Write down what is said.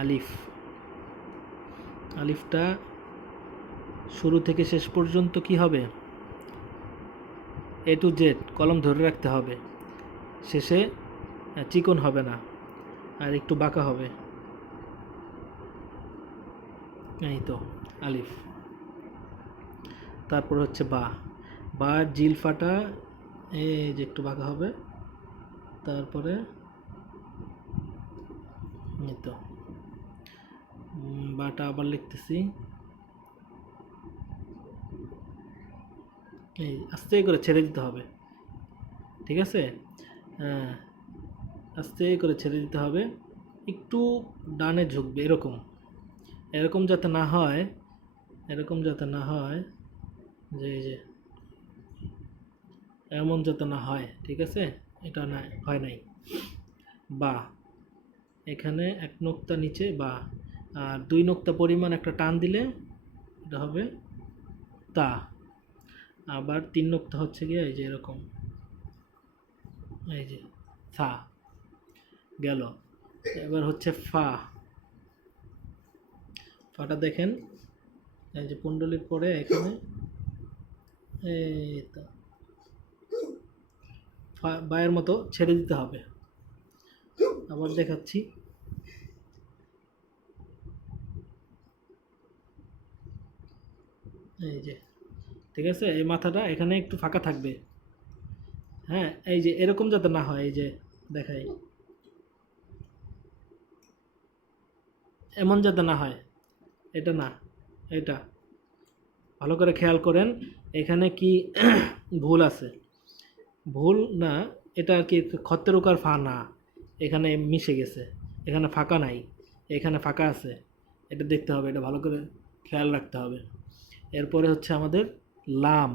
আলিফ। আলিফটা শুরু থেকে শেষ পর্যন্ত কি হবে, A to Z কলম ধরে রাখতে হবে, শেষে চিকন হবে না, আর একটু বাঁকা হবে। এই তো আলিফ। তারপর হচ্ছে বা। বা জিল ফাটা, এই যে একটু বাঁকা হবে। তারপরে এই তো বাটা আবার লিখতেছি, এই আস্তে করে ছেড়ে দিতে হবে, ঠিক আছে? হ্যাঁ, আস্তে করে ছেড়ে দিতে হবে, একটু ডানে ঝুঁকবে, এরকম এরকম যাতে না হয়, এরকম যাতে না হয়, যে এই যে এমন যাতে না হয়, ঠিক আছে? এটা না হয় নাই। বা, এখানে এক নোক্তা নিচে বা, আর 2 নোক্তা পরিমাণ একটা টান দিলে এটা হবে তা। আবার 3 নোক্তা হচ্ছে গিয়ে এই যে এরকম, এই যে থা গেল। এবার হচ্ছে ফা। ফাটা দেখেন, এই যে কুণ্ডলীর পরে এখানে, এই তো বায়ের মতো ছেড়ে দিতে হবে। আবার দেখাচ্ছি, এই যে, ঠিক আছে? এই মাথাটা এখানে একটু ফাঁকা থাকবে। হ্যাঁ, এই যে এরকম যাতে না হয়, এই যে দেখাই, এমন যাতে না হয়, এটা না, এটা ভালো করে খেয়াল করেন। এখানে কি ভুল আছে? ভুল না, এটা আর কি খত্তের উকার ফা না, এখানে মিশে গেছে, এখানে ফাঁকা নাই, এখানে ফাঁকা আছে। এটা দেখতে হবে, এটা ভালো করে খেয়াল রাখতে হবে। এরপরে হচ্ছে আমাদের লাম।